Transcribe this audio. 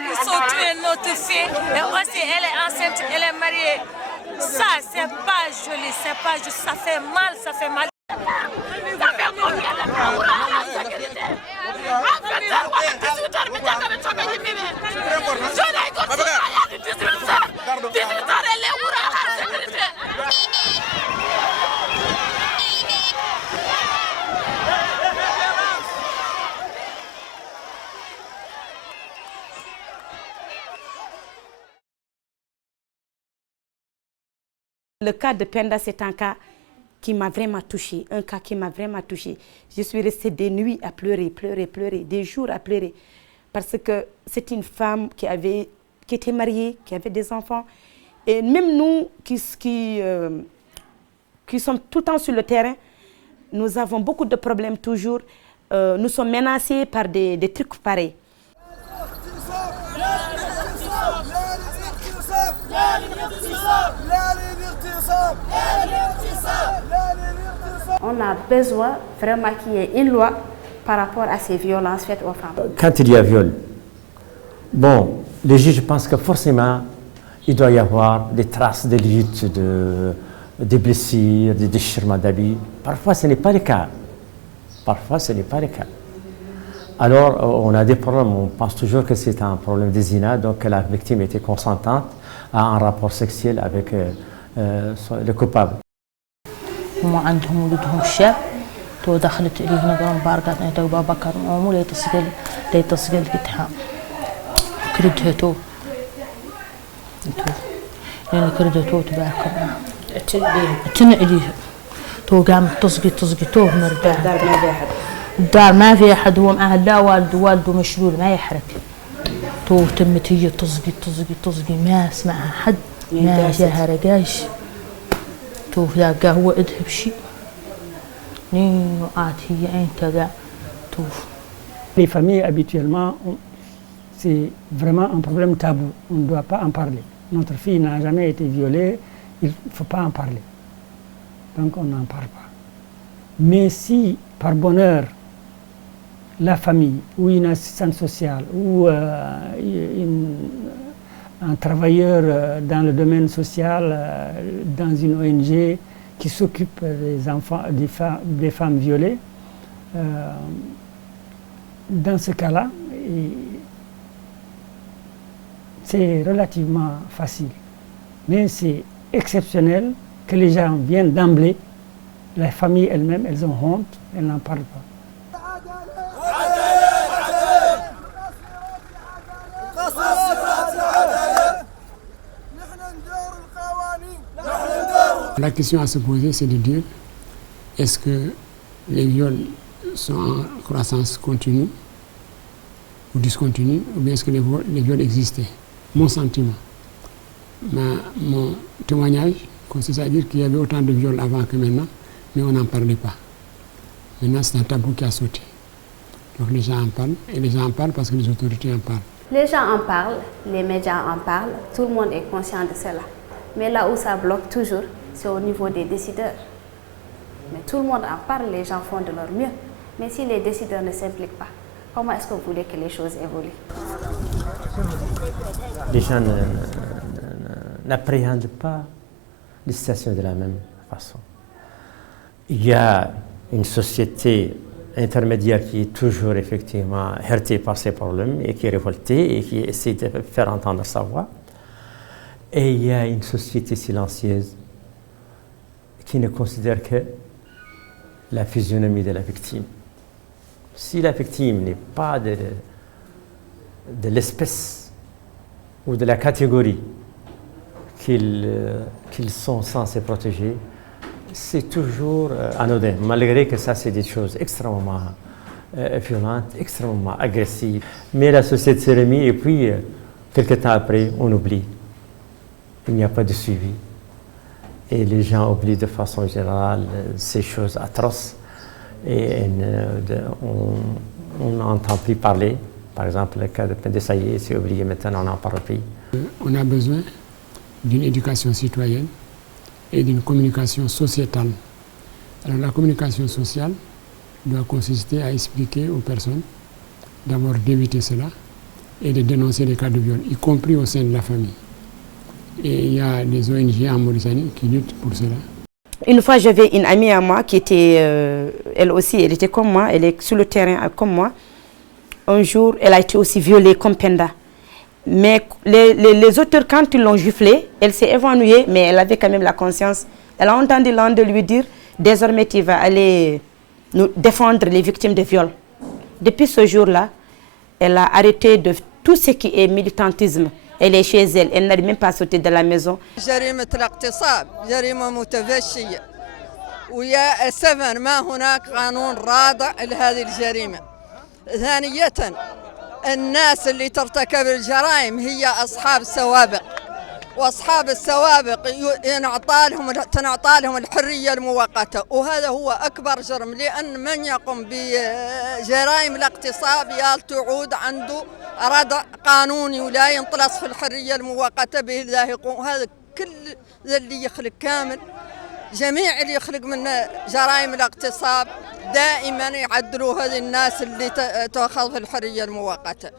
ils sont tués notre fille. Et aussi, elle est enceinte, elle est mariée. Ça, c'est pas joli, c'est pas juste. Ça fait mal, ça fait mal. Ça fait combien de temps on a la sécurité? Le cas de Penda, c'est un cas qui m'a vraiment touchée, un cas qui m'a vraiment touchée. Je suis restée des nuits à pleurer, pleurer, pleurer, des jours à pleurer, parce que c'est une femme qui était mariée, qui avait des enfants. Et même nous qui sommes tout le temps sur le terrain, nous avons beaucoup de problèmes toujours. Nous sommes menacés par des trucs pareils. On a besoin vraiment qu'il y ait une loi par rapport à ces violences faites aux femmes. Quand il y a viol, bon, les juges pensent que forcément, il doit y avoir des traces de lutte, des blessures, des déchirements d'habits. Parfois, ce n'est pas le cas. Parfois, ce n'est pas le cas. Alors, on a des problèmes. On pense toujours que c'est un problème de zina, donc que la victime était consentante à un rapport sexuel avec le coupable. هم عندهم ولدهم الشاب تو دخلت إليه نظام بارقات نتو بابكر أمو ليتسجل كتها كردها تو لأن كردها تو تبارك تن إليه تو قام تسقي تو مرتاح الدار ما في أحد هو معها لا والده مشلول ما يحرك تو تمت هي تسقي ما اسمعها حد ما جاها رقاش توف ذاك هو اذهب شيء نينو هي عين كذا توف. Les familles habituellement, c'est vraiment un problème tabou. On ne doit pas en parler. Notre fille n'a jamais été violée, il ne faut pas en parler. Donc on n'en parle pas. Mais si par bonheur la famille ou une assistante sociale ou un travailleur dans le domaine social, dans une ONG qui s'occupe des enfants, des femmes violées, dans ce cas-là, c'est relativement facile. Mais c'est exceptionnel que les gens viennent d'emblée, les familles elles-mêmes, elles ont honte, elles n'en parlent pas. La question à se poser, c'est de dire, est-ce que les viols sont en croissance continue ou discontinue, ou bien est-ce que les viols existaient? Mon sentiment, mon témoignage consiste à dire qu'il y avait autant de viols avant que maintenant, mais on n'en parlait pas. Maintenant, c'est un tabou qui a sauté. Donc les gens en parlent, et les gens en parlent parce que les autorités en parlent. Les gens en parlent, les médias en parlent, tout le monde est conscient de cela. Mais là où ça bloque toujours, c'est au niveau des décideurs. Mais tout le monde en parle, les gens font de leur mieux. Mais si les décideurs ne s'impliquent pas, comment est-ce que vous voulez que les choses évoluent? Les gens n'appréhendent pas les situations de la même façon. Il y a une société intermédiaire qui est toujours effectivement heurtée par ces problèmes et qui est révoltée et qui essaie de faire entendre sa voix. Et il y a une société silencieuse qui ne considère que la physionomie de la victime. Si la victime n'est pas de l'espèce ou de la catégorie qu'ils sont censés protéger, c'est toujours anodin, malgré que ça, c'est des choses extrêmement violentes, extrêmement agressives. Mais la société se remet et puis, quelques temps après, on oublie. Il n'y a pas de suivi. Et les gens oublient de façon générale ces choses atroces. Et on n'entend plus parler. Par exemple, le cas de Pendessaïe, c'est oublié maintenant, on n'en parle plus. On a besoin d'une éducation citoyenne et d'une communication sociétale. Alors la communication sociale doit consister à expliquer aux personnes d'abord d'éviter cela et de dénoncer les cas de viol, y compris au sein de la famille. Et il y a des ONG en Mauritanie qui luttent pour cela. Une fois, j'avais une amie à moi qui était, elle aussi, elle était comme moi, elle est sur le terrain comme moi. Un jour, elle a été aussi violée comme Penda. Mais les auteurs, quand ils l'ont giflée, elle s'est évanouie, mais elle avait quand même la conscience. Elle a entendu l'un de lui dire, désormais tu vas aller nous défendre les victimes de viol. Depuis ce jour-là, elle a arrêté de tout ce qui est militantisme. Elle est chez elle, elle n'arrive même pas à sortir de la maison. جريمة الاغتصاب جريمة متفشية ويا أسفا ما هناك قانون رادع لهذه الجريمة. ثانية الناس اللي ترتكب الجرائم هي أصحاب السوابق، وأصحاب السوابق تنعطى لهم الحرية المؤقتة، وهذا هو أكبر جرم، لأن من يقوم بجرائم الاغتصاب تعود عنده ردع قانوني ولا ينطلس في الحرية المؤقتة به ذا يقوم. هذا كل اللي يخلق كامل، جميع اللي يخلق من جرائم الاغتصاب دائما يعدلوا هذه الناس اللي تأخذ في الحرية المؤقتة.